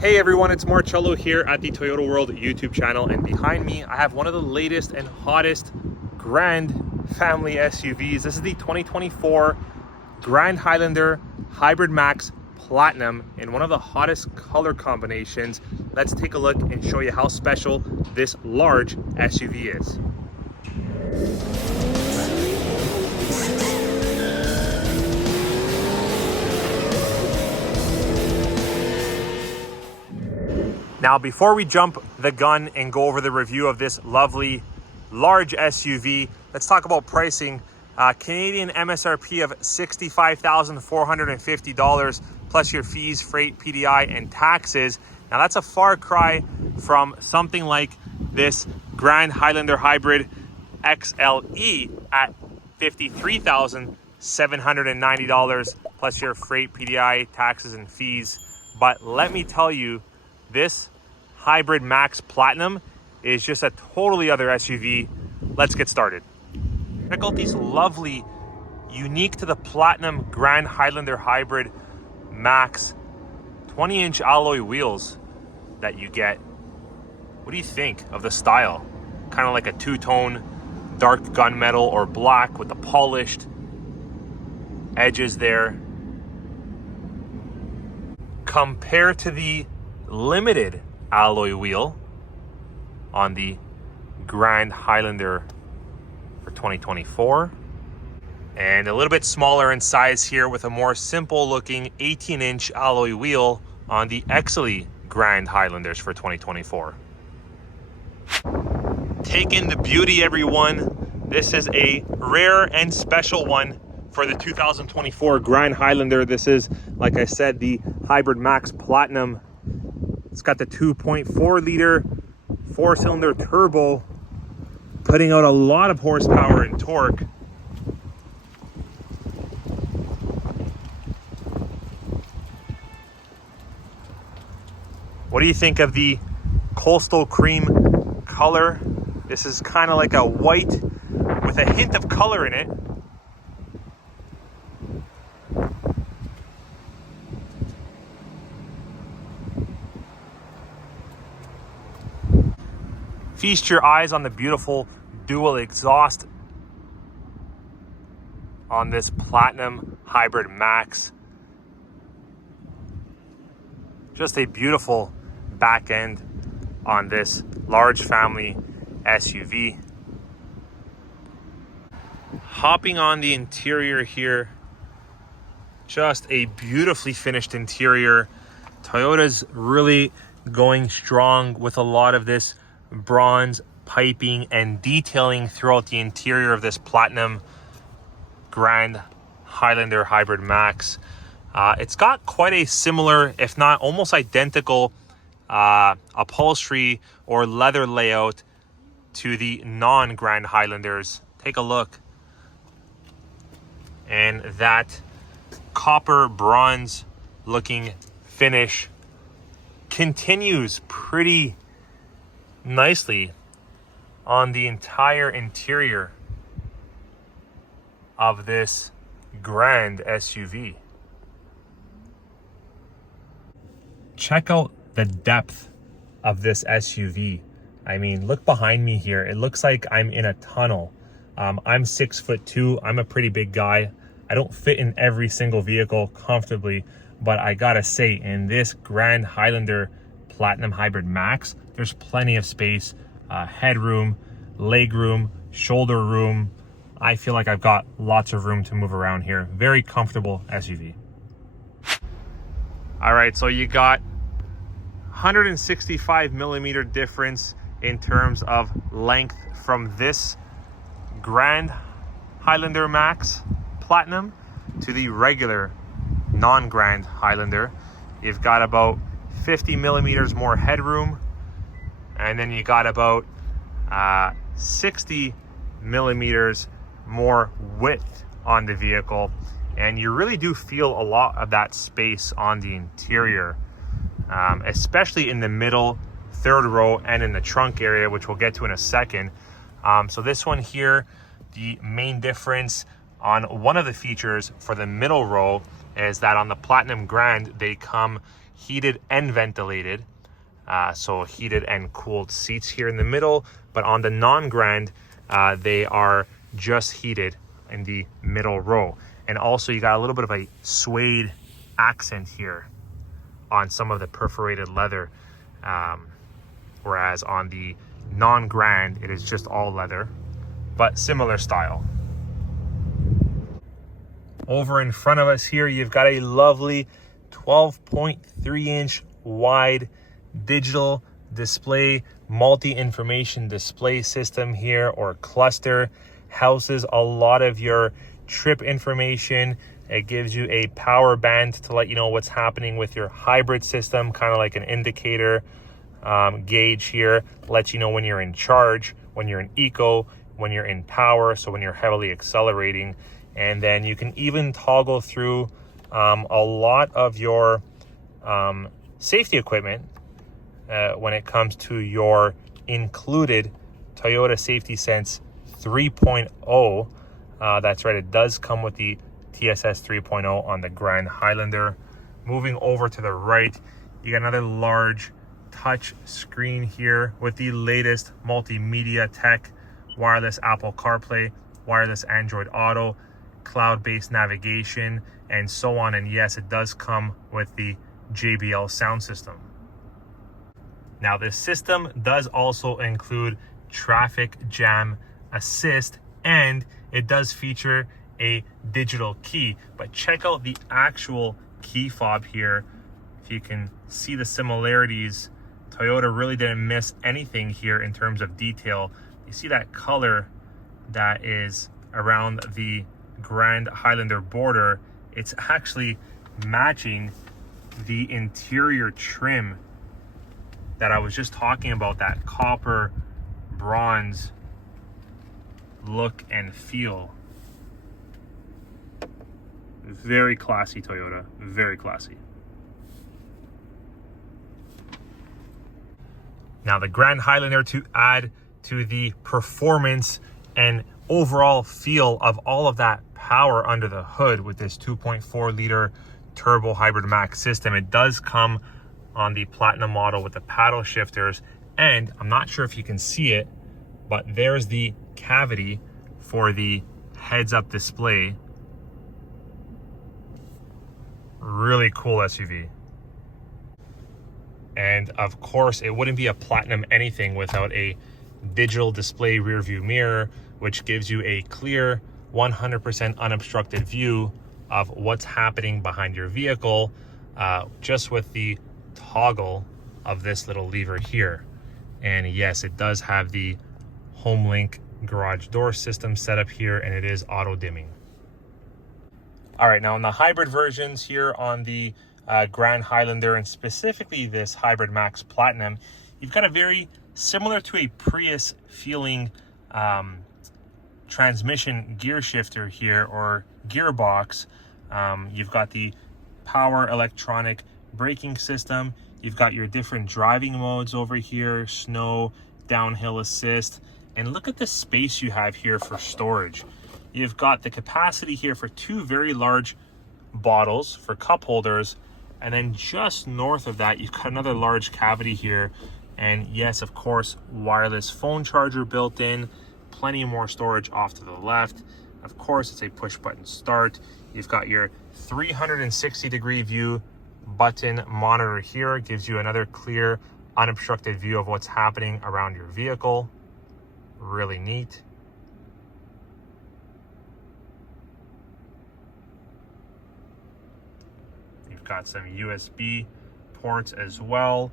Hey everyone, it's Marcello here at the Toyota World YouTube channel, and behind me I have one of the latest and hottest Grand family SUVs. This is the 2024 Grand Highlander Hybrid Max Platinum in one of the hottest color combinations. Let's take a look and show you how special this large SUV is. Now, before we jump the gun and go over the review of this lovely large SUV, let's talk about pricing. Canadian MSRP of $65,450 plus your fees, freight, PDI, and taxes. Now, that's a far cry from something like this Grand Highlander Hybrid XLE at $53,790 plus your freight, PDI, taxes, and fees. But let me tell you, this Hybrid Max Platinum is just a totally other SUV. Let's get started. Check out these lovely, unique to the Platinum Grand Highlander Hybrid Max 20-inch alloy wheels that you get. What do you think of the style? Kind of like a two-tone dark gunmetal or black with the polished edges there. Compared to the limited alloy wheel on the Grand Highlander for 2024, and a little bit smaller in size here with a more simple looking 18-inch alloy wheel on the XLE Grand Highlanders for 2024. Take in the beauty, everyone. This is a rare and special one for the 2024 Grand Highlander. This is, like I said, the Hybrid Max Platinum. It's got the 2.4 liter 4-cylinder turbo, putting out a lot of horsepower and torque. What do you think of the coastal cream color? This is kind of like a white with a hint of color in it. Feast your eyes on the beautiful dual exhaust on this Platinum Hybrid Max. Just a beautiful back end on this large family SUV. Hopping on the interior here, just a beautifully finished interior. Toyota's really going strong with a lot of this bronze piping and detailing throughout the interior of this Platinum Grand Highlander Hybrid Max. It's got quite a similar, if not almost identical, upholstery or leather layout to the non-Grand Highlanders. Take a look. And that copper bronze looking finish continues pretty nicely on the entire interior of this grand SUV. Check out the depth of this SUV. I mean, look behind me here. It looks like I'm in a tunnel. I'm 6'2". I'm a pretty big guy. I don't fit in every single vehicle comfortably, but I gotta say, in this Grand Highlander Platinum Hybrid Max, there's plenty of space, headroom, leg room, shoulder room. I feel like I've got lots of room to move around here. Very comfortable SUV. All right, so you got 165 millimeter difference in terms of length from this Grand Highlander Max Platinum to the regular non-Grand Highlander. You've got about 50 millimeters more headroom, and then you got about 60 millimeters more width on the vehicle, and you really do feel a lot of that space on the interior, especially in the middle, third row, and in the trunk area, which we'll get to in a second. So this one here, the main difference on one of the features for the middle row is that on the Platinum Grand, they come heated and ventilated. So heated and cooled seats here in the middle, but on the non-Grand, they are just heated in the middle row. And also you got a little bit of a suede accent here on some of the perforated leather, whereas on the non-Grand, it is just all leather, but similar style. Over in front of us here, you've got a lovely 12.3-inch wide digital display, multi-information display system here, or cluster. Houses a lot of your trip information. It gives you a power band to let you know what's happening with your hybrid system, kind of like an indicator gauge here. Lets you know when you're in charge, when you're in eco, when you're in power, so when you're heavily accelerating. And then you can even toggle through a lot of your safety equipment when it comes to your included Toyota Safety Sense 3.0. That's right, it does come with the TSS 3.0 on the Grand Highlander. Moving over to the right, you got another large touch screen here with the latest multimedia tech, wireless Apple CarPlay, wireless Android Auto, cloud-based navigation, and so on. And yes, it does come with the JBL sound system. Now, this system does also include traffic jam assist, and it does feature a digital key. But check out the actual key fob here. If you can see the similarities, Toyota really didn't miss anything here in terms of detail. You see that color that is around the Grand Highlander border? It's actually matching the interior trim that I was just talking about, that copper bronze look and feel. Very classy Toyota, very classy. Now the Grand Highlander, to add to the performance and overall feel of all of that power under the hood with this 2.4 liter turbo hybrid max system, it does come on the Platinum model with the paddle shifters. And I'm not sure if you can see it, but there's the cavity for the heads-up display. Really cool SUV. And of course, it wouldn't be a Platinum anything without a digital display rear view mirror, which gives you a clear 100% unobstructed view of what's happening behind your vehicle, just with the toggle of this little lever here. And yes, it does have the HomeLink garage door system set up here, and it is auto dimming. All right, now in the hybrid versions here on the Grand Highlander, and specifically this Hybrid Max Platinum, you've got a very similar to a Prius feeling transmission gear shifter here, or gearbox. You've got the power electronic braking system. You've got your different driving modes over here, snow, downhill assist, and look at the space you have here for storage. You've got the capacity here for 2 very large bottles for cup holders, and then just north of that, you've got another large cavity here. And yes, of course, wireless phone charger built in, plenty more storage off to the left. Of course, it's a push button start. You've got your 360-degree view button monitor here. It gives you another clear, unobstructed view of what's happening around your vehicle. Really neat. You've got some USB ports as well.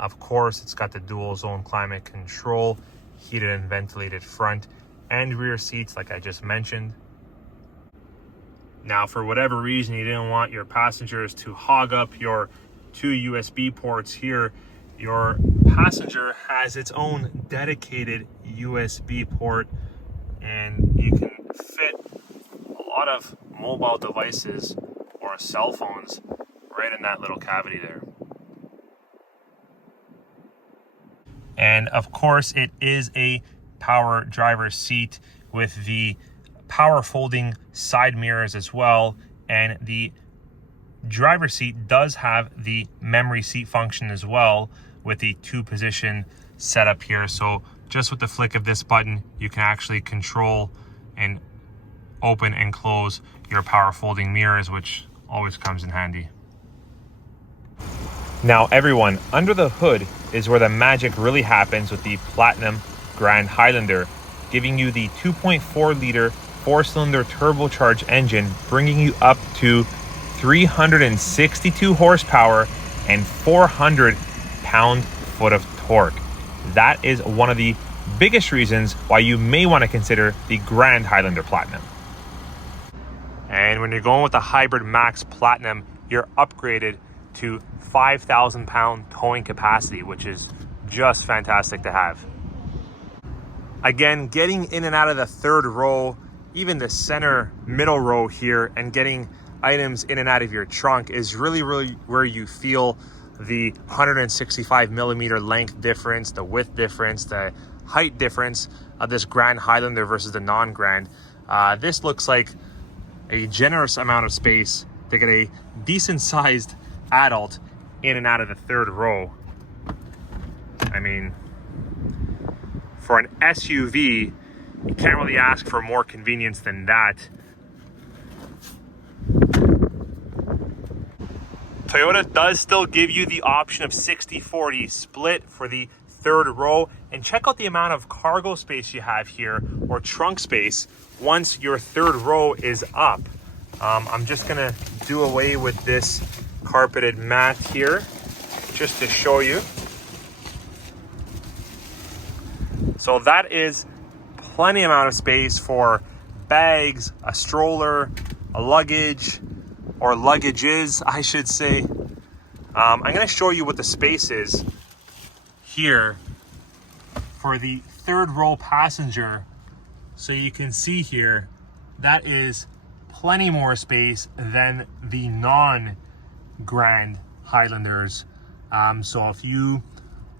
Of course, it's got the dual zone climate control, heated and ventilated front and rear seats, like I just mentioned. Now, for whatever reason, you didn't want your passengers to hog up your 2 USB ports here, your passenger has its own dedicated USB port, and you can fit a lot of mobile devices or cell phones right in that little cavity there. And of course, it is a power driver's seat with the power folding side mirrors as well, and the driver's seat does have the memory seat function as well, with the 2-position setup here. So just with the flick of this button, you can actually control and open and close your power folding mirrors, which always comes in handy. Now everyone, under the hood is where the magic really happens with the Platinum Grand Highlander, giving you the 2.4 liter 4-cylinder turbocharged engine, bringing you up to 362 horsepower and 400 pound-foot of torque. That is one of the biggest reasons why you may want to consider the Grand Highlander Platinum. And when you're going with the Hybrid Max Platinum, you're upgraded to 5,000 pound towing capacity, which is just fantastic to have. Again, getting in and out of the third row, even the center middle row here, and getting items in and out of your trunk is really where you feel the 165 millimeter length difference, the width difference, the height difference of this Grand Highlander versus the non-Grand. This looks like a generous amount of space to get a decent sized adult in and out of the third row. I mean, for an SUV, you can't really ask for more convenience than that. Toyota does still give you the option of 60-40 split for the third row. And check out the amount of cargo space you have here, or trunk space, once your third row is up. I'm just gonna do away with this carpeted mat here, just to show you. So that is plenty amount of space for bags, a stroller, a luggage, or luggages, I should say. I'm gonna show you what the space is here for the third row passenger. So you can see here, that is plenty more space than the non-Grand Highlanders. So if you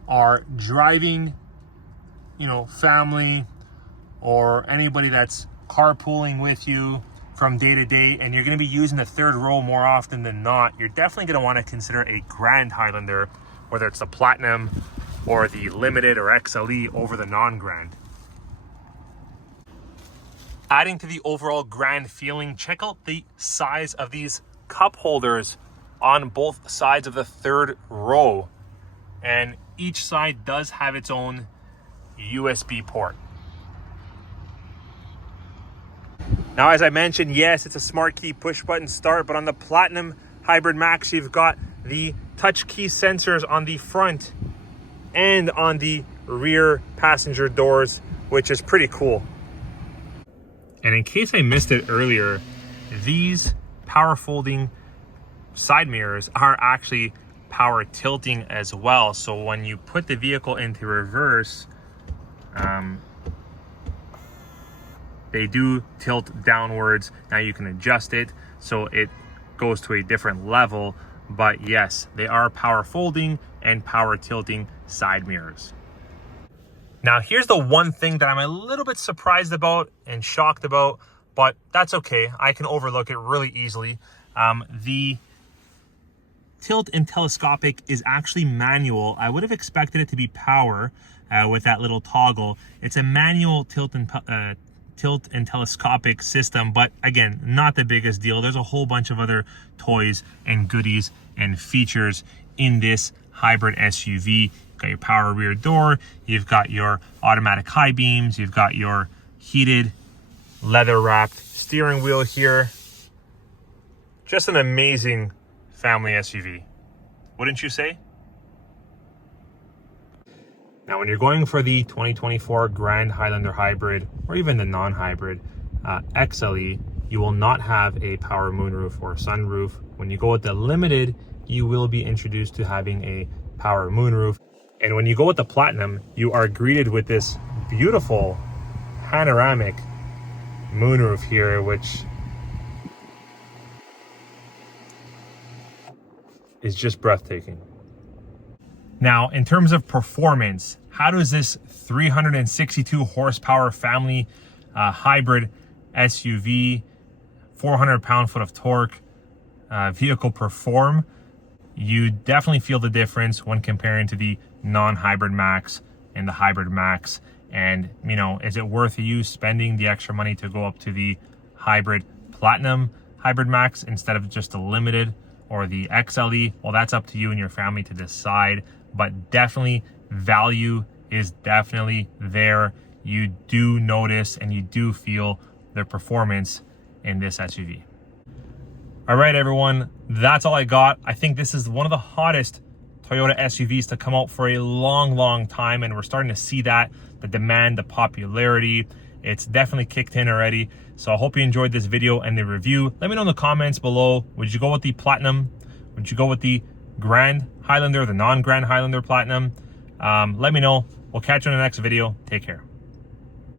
are driving, you know, family or anybody that's carpooling with you from day to day, and you're going to be using the third row more often than not, you're definitely going to want to consider a Grand Highlander, whether it's the Platinum or the Limited or XLE over the non-Grand. Adding to the overall grand feeling, check out the size of these cup holders on both sides of the third row, and each side does have its own USB port. Now, as I mentioned, yes, it's a smart key push button start, but on the Platinum Hybrid Max, you've got the touch key sensors on the front and on the rear passenger doors, which is pretty cool. And in case I missed it earlier, these power folding side mirrors are actually power tilting as well. So when you put the vehicle into reverse, they do tilt downwards. Now you can adjust it so it goes to a different level, but yes, they are power folding and power tilting side mirrors. Now here's the one thing that I'm a little bit surprised about and shocked about, but that's okay. I can overlook it really easily. The tilt and telescopic is actually manual. I would have expected it to be power with that little toggle. It's a manual tilt and telescopic system, but again, not the biggest deal. There's a whole bunch of other toys and goodies and features in this hybrid SUV. You've got your power rear door, you've got your automatic high beams, you've got your heated leather wrapped steering wheel here. Just an amazing family SUV, wouldn't you say? Now, when you're going for the 2024 Grand Highlander Hybrid, or even the non-hybrid XLE, you will not have a power moonroof or sunroof. When you go with the Limited, you will be introduced to having a power moonroof. And when you go with the Platinum, you are greeted with this beautiful panoramic moonroof here, which is just breathtaking. Now, in terms of performance, how does this 362 horsepower family hybrid SUV, 400 pound-foot of torque, vehicle perform, you definitely feel the difference when comparing to the non-hybrid Max and the hybrid Max. And, you know, is it worth you spending the extra money to go up to the hybrid Platinum hybrid Max instead of just the limited or the XLE? Well, that's up to you and your family to decide, but definitely value is definitely there. You do notice and you do feel the performance in this SUV. All right, everyone, that's all I got. I think this is one of the hottest Toyota SUVs to come out for a long time, and we're starting to see that, the demand, the popularity, it's definitely kicked in already. So I hope you enjoyed this video and the review. Let me know in the comments below, would you go with the Platinum? Would you go with the Grand Highlander, the non-Grand Highlander Platinum? Let me know. We'll catch you in the next video. Take care.